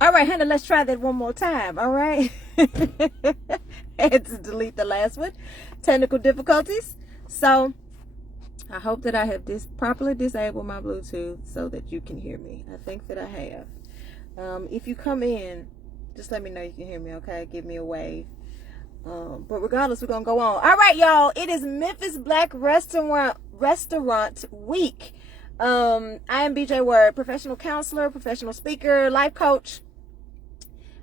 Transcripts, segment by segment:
All right, honey, let's try that one more time. All right. Had to delete the last one. Technical difficulties. So I hope that I have properly disabled my Bluetooth so that you can hear me. I think that I have. If you come in, just let me know you can hear me, okay? Give me a wave. But regardless, we're going to go on. All right, y'all. It is Memphis Black Restaurant Week. I am BJ Word, professional counselor, professional speaker, life coach,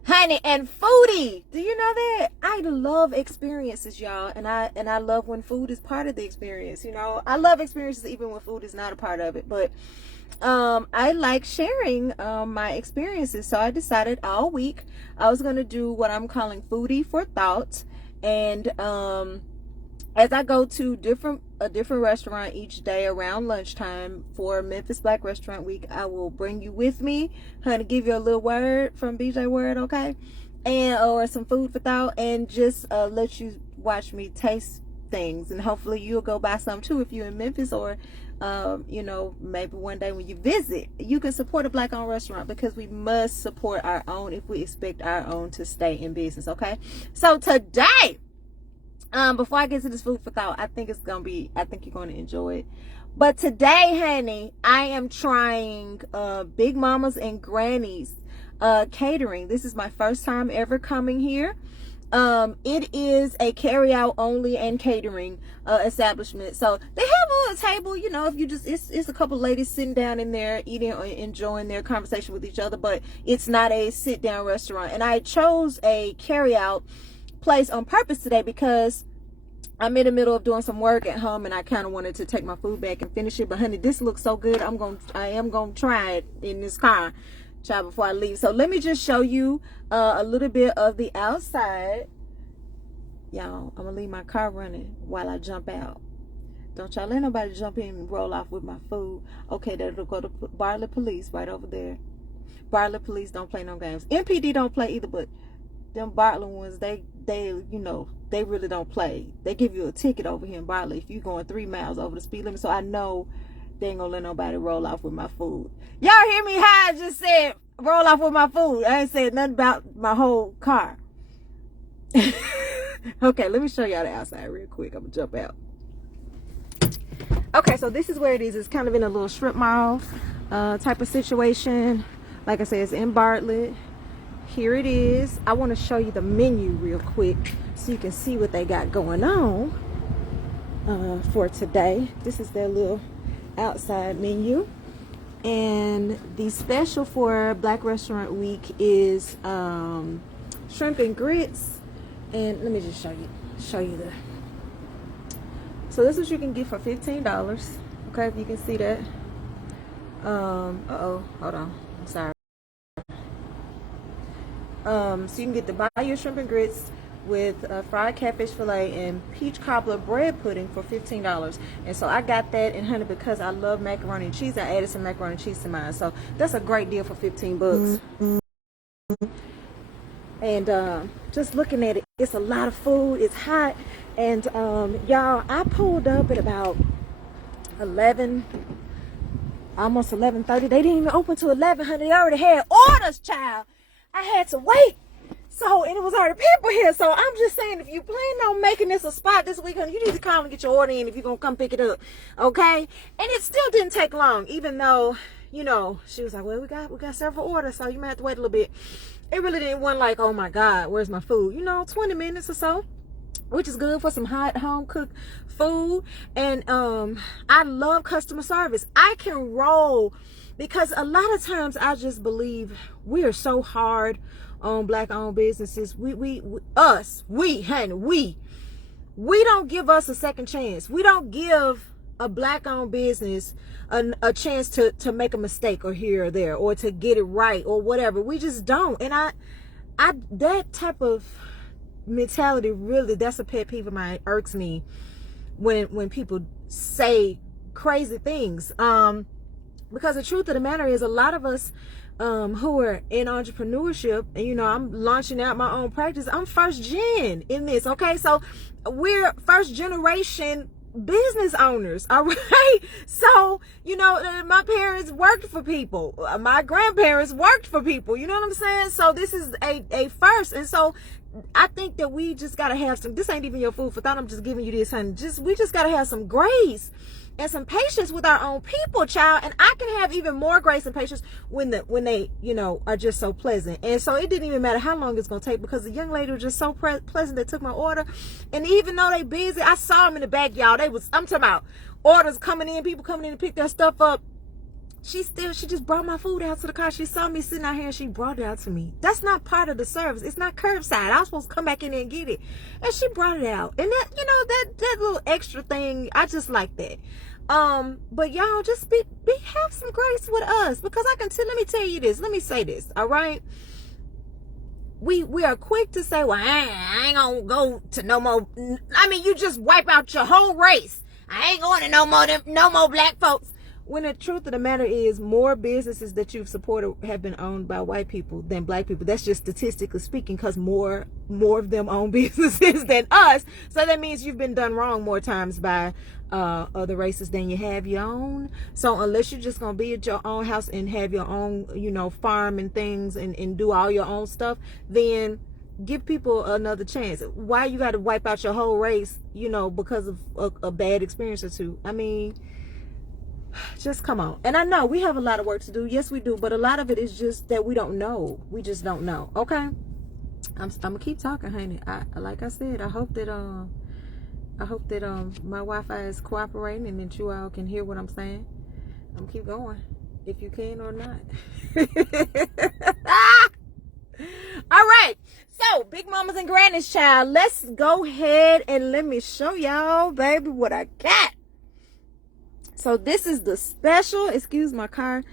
honey, and foodie. Do you know that? I love experiences, y'all, and I love when food is part of the experience. You know, I love experiences even when food is not a part of it. But I like sharing my experiences, so I decided all week I was gonna do what I'm calling Foodie for Thought, and as I go to a different restaurant each day around lunchtime for Memphis Black Restaurant Week, I will bring you with me, honey, give you a little word from BJ Word, okay? Or some food for thought, and just let you watch me taste things, and hopefully you'll go buy some too if you're in Memphis, or you know, maybe one day when you visit, you can support a Black-owned restaurant, because we must support our own if we expect our own to stay in business, okay? So today, before I get to this food for thought, I think you're going to enjoy it. But today, honey, I am trying Big Mama's and Granny's catering. This is my first time ever coming here. It is a carry-out only and catering establishment. So they have a little table, you know, if you just, it's a couple ladies sitting down in there eating or enjoying their conversation with each other, but it's not a sit-down restaurant. And I chose a carry-out place on purpose today because I'm in the middle of doing some work at home, and I kind of wanted to take my food back and finish it. But honey, this looks so good. I am gonna try it in this car, child, before I leave. So let me just show you a little bit of the outside. Y'all, I'm gonna leave my car running while I jump out. Don't y'all let nobody jump in and roll off with my food. Okay, that'll go to Bartlett Police right over there. Bartlett Police don't play no games. MPD don't play either, but them Bartlett ones, they you know, they really don't play. They give you a ticket over here in Bartlett if you're going 3 miles over the speed limit. So I know they ain't gonna let nobody roll off with my food. Y'all hear me how I just said roll off with my food? I ain't said nothing about my whole car. Okay, let me show y'all the outside real quick. I'm gonna jump out. Okay, so this is where it is. It's kind of in a little strip mall type of situation. Like I said, it's in Bartlett. Here it is. I want to show you the menu real quick so you can see what they got going on for today. This is their little outside menu. And the special for Black Restaurant Week is shrimp and grits. And let me just show you the. So this is what you can get for $15. Okay, if you can see that. Uh-oh, hold on. I'm sorry. So you can get the buy your shrimp and grits with fried catfish fillet and peach cobbler bread pudding for $15. And so I got that, and honey, because I love macaroni and cheese, I added some macaroni and cheese to mine. So that's a great deal for 15 bucks. And just looking at it, it's a lot of food. It's hot. And y'all, I pulled up at about 11, almost 11:30. They didn't even open till 11, honey. They already had orders, child. I had to wait. So, and it was already people here. So I'm just saying, if you plan on making this a spot this weekend, you need to call and get your order in if you're going to come pick it up. Okay? And it still didn't take long, even though, you know, she was like, well, we got several orders, so you might have to wait a little bit. It really didn't want like, oh my God, where's my food? You know, 20 minutes or so, which is good for some hot home cooked food. And I love customer service. I can roll, because a lot of times I just believe we are so hard on Black owned businesses. We don't give us a second chance. We don't give a Black owned business a chance to make a mistake or here or there, or to get it right or whatever. We just don't. And I that type of mentality, really, that's a pet peeve of mine. Irks me when people say crazy things. Because the truth of the matter is, a lot of us who are in entrepreneurship, and you know, I'm launching out my own practice. I'm first gen in this, okay? So we're first generation business owners, all right? So, my parents worked for people. My grandparents worked for people. You know what I'm saying? So this is a first. And so I think that we just got to have some, this ain't even your food for thought. I'm just giving you this, honey. We just got to have some grace and some patience with our own people, child. And I can have even more grace and patience when they, are just so pleasant. And so it didn't even matter how long it's going to take, because the young lady was just so pleasant that took my order. And even though they busy, I saw them in the back, y'all. I'm talking about orders coming in, people coming in to pick their stuff up. She just brought my food out to the car. She saw me sitting out here and she brought it out to me. That's not part of the service. It's not curbside. I was supposed to come back in there and get it. And she brought it out. And that, that little extra thing, I just like that. But y'all just have some grace with us, because let me tell you this. Let me say this. All right. We are quick to say, well, I ain't gonna go to no more. I mean, you just wipe out your whole race. I ain't going to no more black folks. When the truth of the matter is, more businesses that you've supported have been owned by white people than black people. That's just statistically speaking, because more of them own businesses than us. So that means you've been done wrong more times by other races than you have your own. So unless you're just going to be at your own house and have your own, farm and things and do all your own stuff, then give people another chance. Why you got to wipe out your whole race, because of a bad experience or two? I mean, just come on. And I know we have a lot of work to do. Yes, we do. But a lot of it is just that we don't know. We just don't know. Okay. I'm gonna keep talking, honey. Like I said, I hope that my Wi-Fi is cooperating and that you all can hear what I'm saying. I'm gonna keep going, if you can or not. All right. So, big mamas and grannies, child. Let's go ahead and let me show y'all, baby, what I got. So this is the special, excuse my car,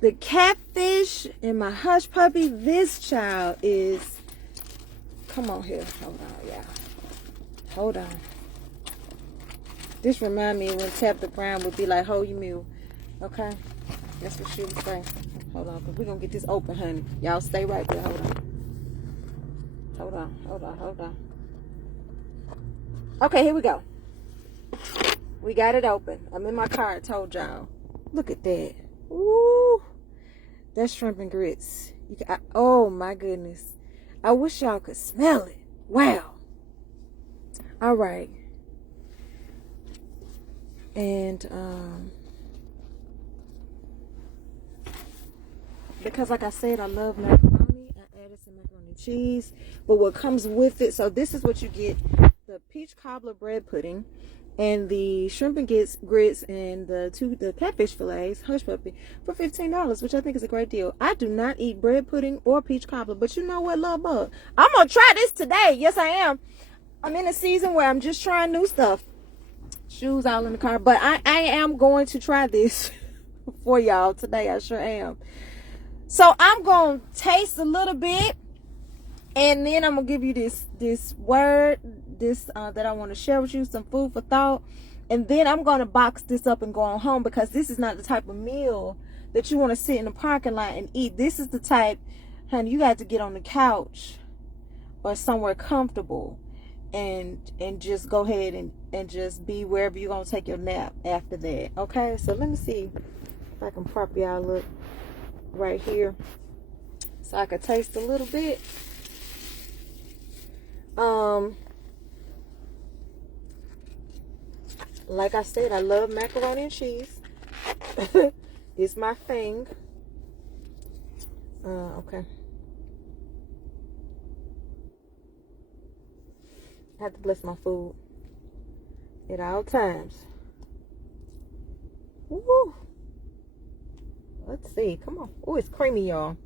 the catfish and my hush puppy. This child is, come on here, hold on, y'all. Hold on. This remind me of when Tabitha Brown would be like, hold your mule. Okay? That's what she would say. Hold on, because we're going to get this open, honey. Y'all stay right there, hold on. Okay, here we go. We got it open. I'm in my car, I told y'all. Look at that. Ooh. That's shrimp and grits. Oh, my goodness. I wish y'all could smell it. Wow. All right. And, because like I said, I love macaroni. I added some macaroni and cheese. But what comes with it, so this is what you get. The peach cobbler bread pudding. And the shrimp and grits and the catfish fillets, hush puppy, for $15, which I think is a great deal. I do not eat bread pudding or peach cobbler, but you know what, love bug? I'm going to try this today. Yes, I am. I'm in a season where I'm just trying new stuff. Shoes all in the car. But I am going to try this for y'all today. I sure am. So I'm going to taste a little bit. And then I'm going to give you this word, that I want to share with you, some food for thought. And then I'm going to box this up and go on home, because this is not the type of meal that you want to sit in the parking lot and eat. This is the type, honey, you got to get on the couch or somewhere comfortable and just go ahead and just be wherever you're going to take your nap after that. Okay, so let me see if I can prop y'all up right here so I can taste a little bit. Like I said, I love macaroni and cheese. It's my thing. Okay. I have to bless my food at all times. Woo! Let's see. Come on. Oh, it's creamy, y'all.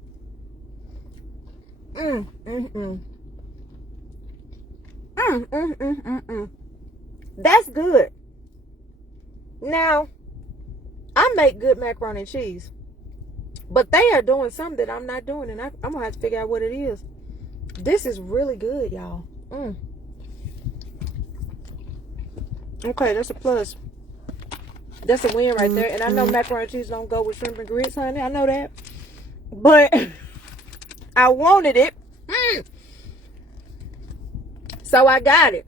That's good. Now, I make good macaroni and cheese, but they are doing something that I'm not doing, and I'm gonna have to figure out what it is. This is really good, y'all. Okay, that's a plus. That's a win right there. And I know macaroni and cheese don't go with shrimp and grits, honey. I know that, but I wanted it, so I got it.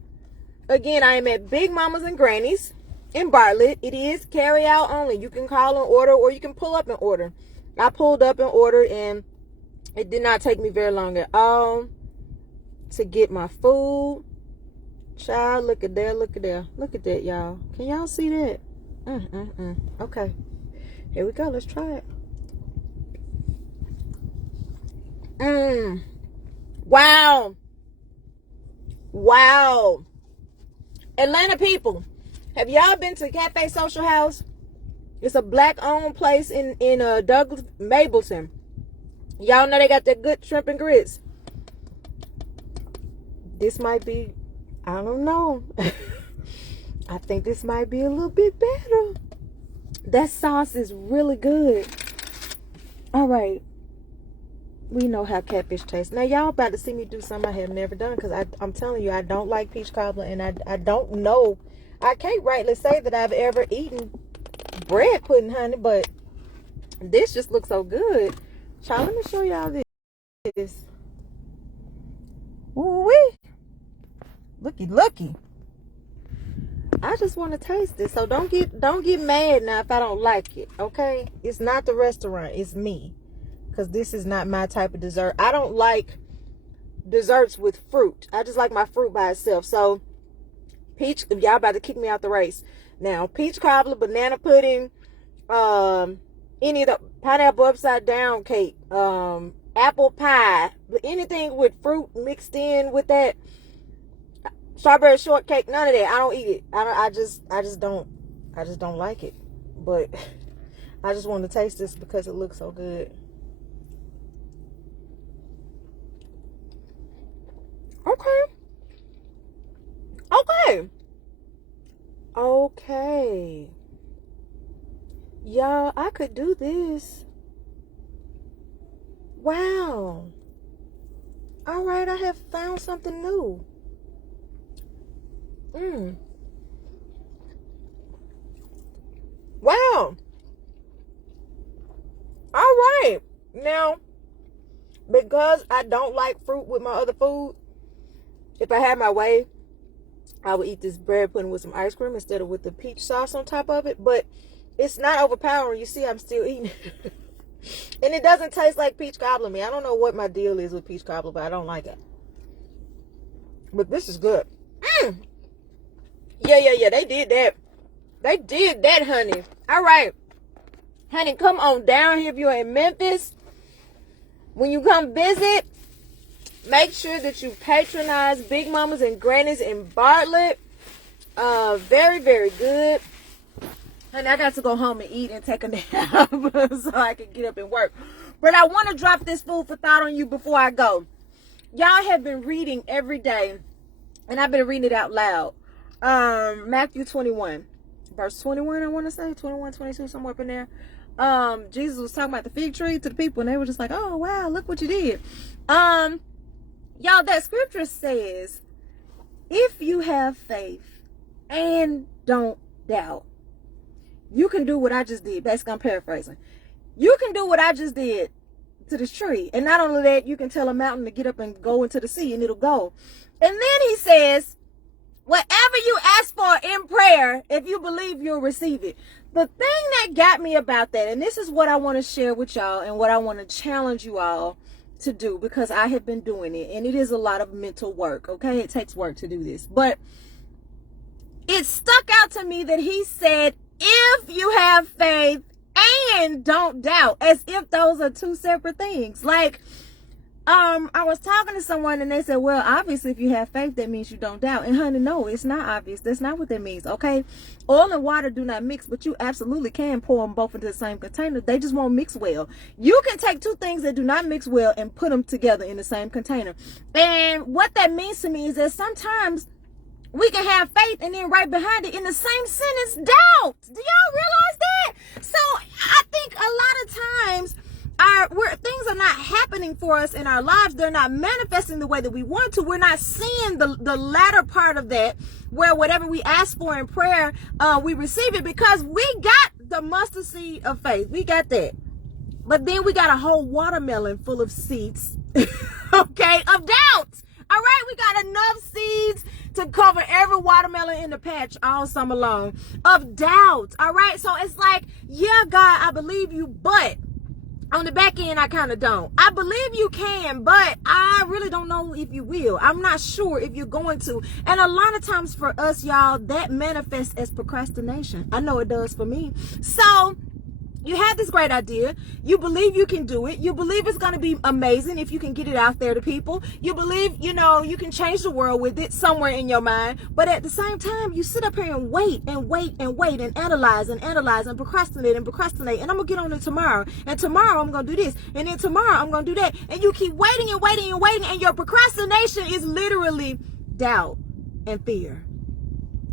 Again, I am at Big Mamas and Grannies. in Bartlett. It is carry out only. You can call and order, or you can pull up and order. I pulled up and ordered, and it did not take me very long at all to get my food. Child, look at there, look at there. Look at that, y'all. Can y'all see that? Okay. Here we go. Let's try it. Wow. Wow. Atlanta people, have y'all been to Cafe Social House? It's a black-owned place in Douglas, Mableton. Y'all know they got that good shrimp and grits. This might be, I don't know. I think this might be a little bit better. That sauce is really good. All right. We know how catfish tastes. Now, y'all about to see me do something I have never done, because I'm telling you, I don't like peach cobbler, and I don't know. I can't rightly say that I've ever eaten bread pudding, honey, but this just looks so good. Child, let me show y'all this. Ooh-wee. Looky. I just want to taste it. So don't get mad now if I don't like it, okay? It's not the restaurant, it's me. Because this is not my type of dessert. I don't like desserts with fruit. I just like my fruit by itself. So, peach, y'all about to kick me out the race. Now, peach cobbler, banana pudding, any of the pineapple upside down cake, apple pie, anything with fruit mixed in with that, strawberry shortcake, none of that. I don't eat it. I just don't like it. But I just want to taste this because it looks so good. Okay. Y'all, I could do this. Wow. All right, I have found something new. Wow. All right. Now, because I don't like fruit with my other food, if I had my way, I would eat this bread pudding with some ice cream instead of with the peach sauce on top of it. But it's not overpowering. You see, I'm still eating it. And it doesn't taste like peach cobbler to me. I don't know what my deal is with peach cobbler, but I don't like it. But this is good. Yeah. They did that. They did that, honey. All right. Honey, come on down here if you're in Memphis. When you come visit, make sure that you patronize Big Mamas and Grannies in Bartlett. Very, very good. Honey, I got to go home and eat and take a nap so I can get up and work. But I want to drop this food for thought on you before I go. Y'all have been reading every day, and I've been reading it out loud. Matthew 21, verse 21, I want to say. 21, 22, somewhere up in there. Jesus was talking about the fig tree to the people, and they were just like, oh, wow, look what you did. Y'all, that scripture says, if you have faith and don't doubt, you can do what I just did. Basically, I'm paraphrasing. You can do what I just did to this tree. And not only that, you can tell a mountain to get up and go into the sea, and it'll go. And then he says, whatever you ask for in prayer, if you believe, you'll receive it. The thing that got me about that, and this is what I want to share with y'all and what I want to challenge you all to do, because I have been doing it, and it is a lot of mental work, okay? It takes work to do this. But it stuck out to me that he said, if you have faith and don't doubt, as if those are two separate things. Like, I was talking to someone and they said, well, obviously if you have faith, that means you don't doubt. And honey, no, it's not obvious. That's not what that means, okay? Oil and water do not mix, but you absolutely can pour them both into the same container. They just won't mix well. You can take two things that do not mix well and put them together in the same container. And what that means to me is that sometimes we can have faith and then right behind it in the same sentence, doubt. Do y'all realize that? So I think a lot of times where things are not happening for us in our lives, they're not manifesting the way that we want to. We're not seeing the latter part of that, where whatever we ask for in prayer, we receive it, because we got the mustard seed of faith. We got that. But then we got a whole watermelon full of seeds, okay, of doubt. All right, we got enough seeds to cover every watermelon in the patch all summer long of doubt. All right. So it's like, yeah, God, I believe you, but on the back end, I kind of don't. I believe you can, but I really don't know if you will. I'm not sure if you're going to. And a lot of times for us, y'all, that manifests as procrastination. I know it does for me. So you have this great idea. You believe you can do it. You believe it's going to be amazing if you can get it out there to people. You believe, you know, you can change the world with it somewhere in your mind. But at the same time, you sit up here and wait and wait and wait and analyze and procrastinate and procrastinate. And I'm going to get on it tomorrow. And tomorrow I'm going to do this. And then tomorrow I'm going to do that. And you keep waiting and waiting and waiting. And your procrastination is literally doubt and fear.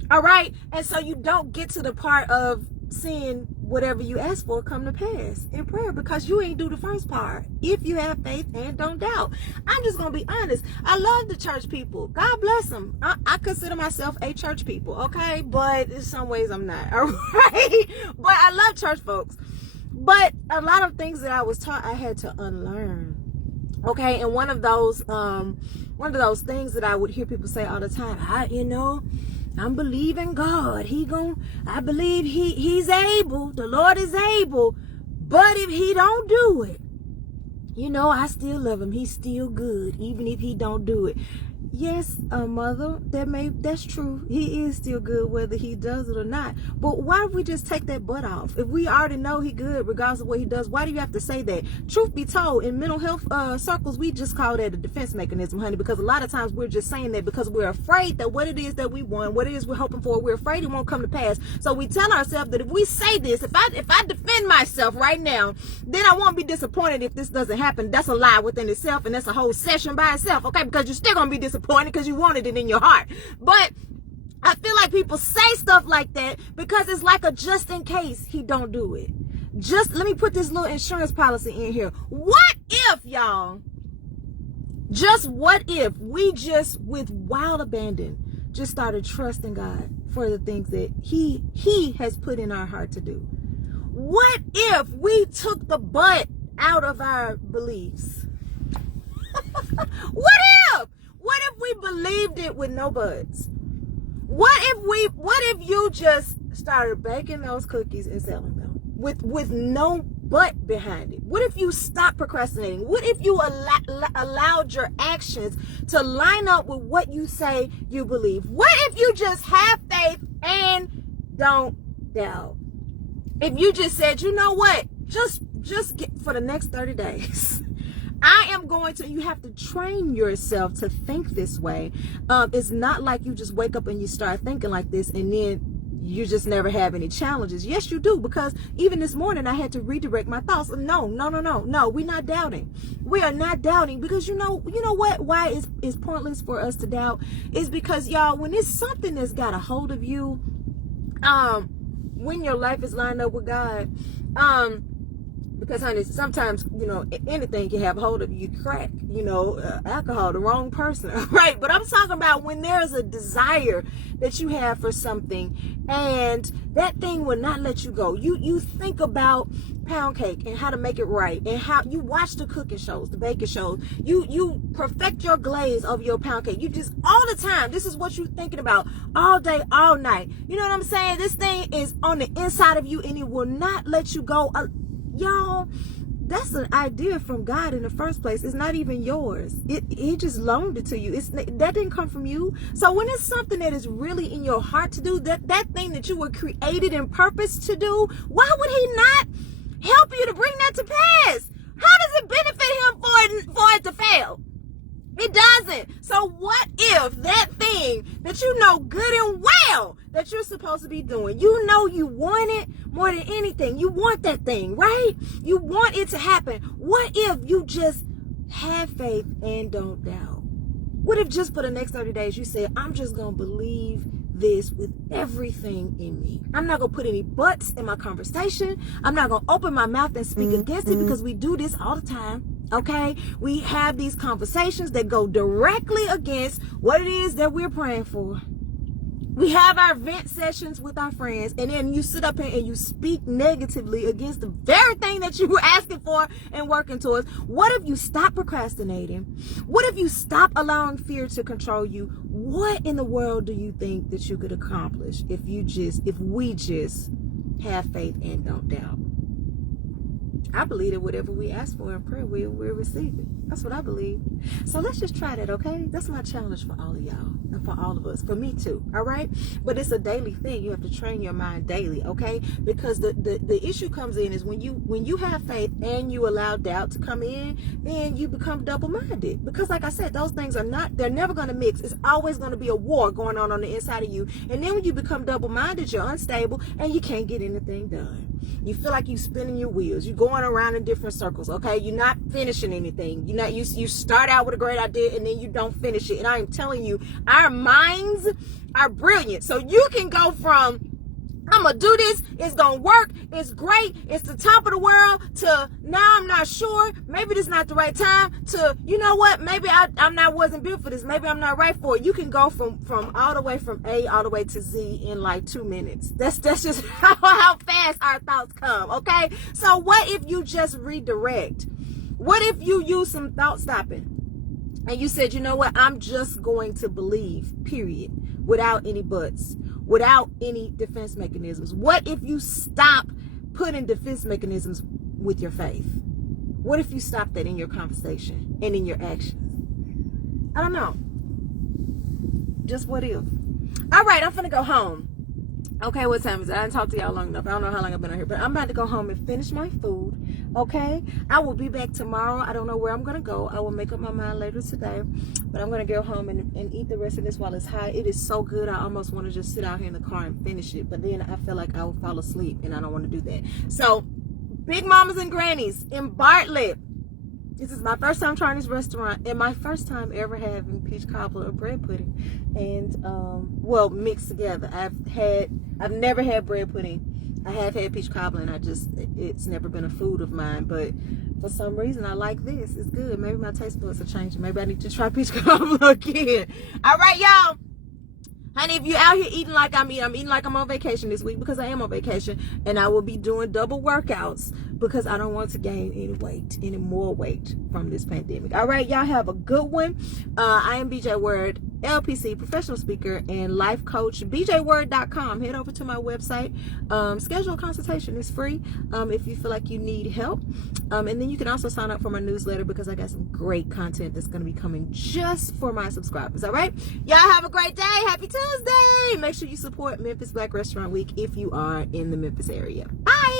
All right. And so you don't get to the part of seeing whatever you ask for come to pass in prayer because you ain't do the first part. If you have faith and don't doubt. I'm just gonna be honest. I love the church people. God bless them. I consider myself a church people, okay? But in some ways I'm not. All right. But I love church folks. But a lot of things that I was taught I had to unlearn. Okay, and one of those things that I would hear people say all the time, I'm believing God. I believe he's able. The Lord is able. But if he don't do it, I still love him. He's still good, even if he don't do it. Yes, mother, that's true. He is still good whether he does it or not. But why don't we just take that butt off? If we already know he good regardless of what he does, why do you have to say that? Truth be told, in mental health circles, we just call that a defense mechanism, honey, because a lot of times we're just saying that because we're afraid that what it is that we want, what it is we're hoping for, we're afraid it won't come to pass. So we tell ourselves that if we say this, if I defend myself right now, then I won't be disappointed if this doesn't happen. That's a lie within itself, and that's a whole session by itself, okay? Because you're still going to be disappointed because you wanted it in your heart. But I feel like people say stuff like that because it's like a just in case he don't do it. Just let me put this little insurance policy in here. What if, y'all, just what if we just with wild abandon just started trusting God for the things that he has put in our heart to do? What if we took the butt out of our beliefs? What if we believed it with no buts? What if you just started baking those cookies and selling them with no but behind it? What if you stopped procrastinating? What if you allowed your actions to line up with what you say you believe? What if you just have faith and don't doubt? If you just said, you know what, just get for the next 30 days. You have to train yourself to think this way. It's not like you just wake up and you start thinking like this and then you just never have any challenges. Yes, you do, because even this morning I had to redirect my thoughts. No, we're not doubting. We are not doubting because you know what? Why it's pointless for us to doubt is because, y'all, when it's something that's got a hold of you, when your life is lined up with God, because, honey, sometimes, anything can have hold of you. Crack, alcohol, the wrong person, right? But I'm talking about when there's a desire that you have for something and that thing will not let you go. You think about pound cake and how to make it right, and how you watch the cooking shows, the baking shows. You perfect your glaze of your pound cake. You just, all the time, this is what you're thinking about all day, all night. You know what I'm saying? This thing is on the inside of you and it will not let you go. Y'all, that's an idea from God in the first place. It's not even yours. He just loaned it to you. That didn't come from you. So when it's something that is really in your heart to do, that thing that you were created and purposed to do, why would he not help you to bring that to pass? How does it benefit him for it to fail? It doesn't. So what if that thing that you know good and well that you're supposed to be doing, you want it more than anything. You want that thing, right? You want it to happen. What if you just have faith and don't doubt? What if just for the next 30 days you said, I'm just going to believe this with everything in me. I'm not going to put any buts in my conversation. I'm not going to open my mouth and speak against it, because we do this all the time. Okay, we have these conversations that go directly against what it is that we're praying for. We have our vent sessions with our friends, and then you sit up here and you speak negatively against the very thing that you were asking for and working towards. What if you stop procrastinating? What if you stop allowing fear to control you? What in the world do you think that you could accomplish if we just have faith and don't doubt? I believe that whatever we ask for in prayer, we'll receive it. That's what I believe. So let's just try that, okay? That's my challenge for all of y'all and for all of us. For me too, all right? But it's a daily thing. You have to train your mind daily, okay? Because the issue comes in is when you have faith and you allow doubt to come in, then you become double-minded. Because like I said, those things they're never going to mix. It's always going to be a war going on the inside of you. And then when you become double-minded, you're unstable and you can't get anything done. You feel like you're spinning your wheels. You're going around in different circles, okay? You're not finishing anything. You start out with a great idea and then you don't finish it. And I am telling you, our minds are brilliant. So you can go from, I'm going to do this, it's going to work, it's great, it's the top of the world, to now I'm not sure, maybe this is not the right time, to, you know what, maybe wasn't built for this, maybe I'm not right for it. You can go from all the way from A all the way to Z in like 2 minutes. That's just how fast our thoughts come, okay? So what if you just redirect? What if you use some thought stopping? And you said, you know what, I'm just going to believe, period, without any buts, without any defense mechanisms. What if you stop putting defense mechanisms with your faith? What if you stop that in your conversation and in your actions? I don't know. Just what if? All right, I'm finna go home. Okay, what time is it? I didn't talk to y'all long enough. I don't know how long I've been on here, but I'm about to go home and finish my food. Okay, I will be back tomorrow. I don't know where I'm gonna go. I will make up my mind later today, but I'm gonna go home and eat the rest of this while it's hot. It is so good. I almost want to just sit out here in the car and finish it, but then I feel like I will fall asleep, and I don't want to do that. So, big mamas and grannies in Bartlett, this is my first time trying this restaurant and my first time ever having peach cobbler or bread pudding, and well, mixed together. I've never had bread pudding. I have had peach cobbler, and it's never been a food of mine, but for some reason I like this. It's good. Maybe my taste buds are changing. Maybe I need to try peach cobbler again. All right, y'all. Honey, if you're out here eating like I'm eating like I'm on vacation this week, because I am on vacation, and I will be doing double workouts because I don't want to gain any more weight from this pandemic. All right, y'all have a good one. I am BJ Word, LPC, professional speaker and life coach. BJWord.com. Head over to my website. Schedule a consultation. It's free if you feel like you need help. And then you can also sign up for my newsletter because I got some great content that's going to be coming just for my subscribers. All right, y'all have a great day. Happy Tuesday. Make sure you support Memphis Black Restaurant Week if you are in the Memphis area. Bye.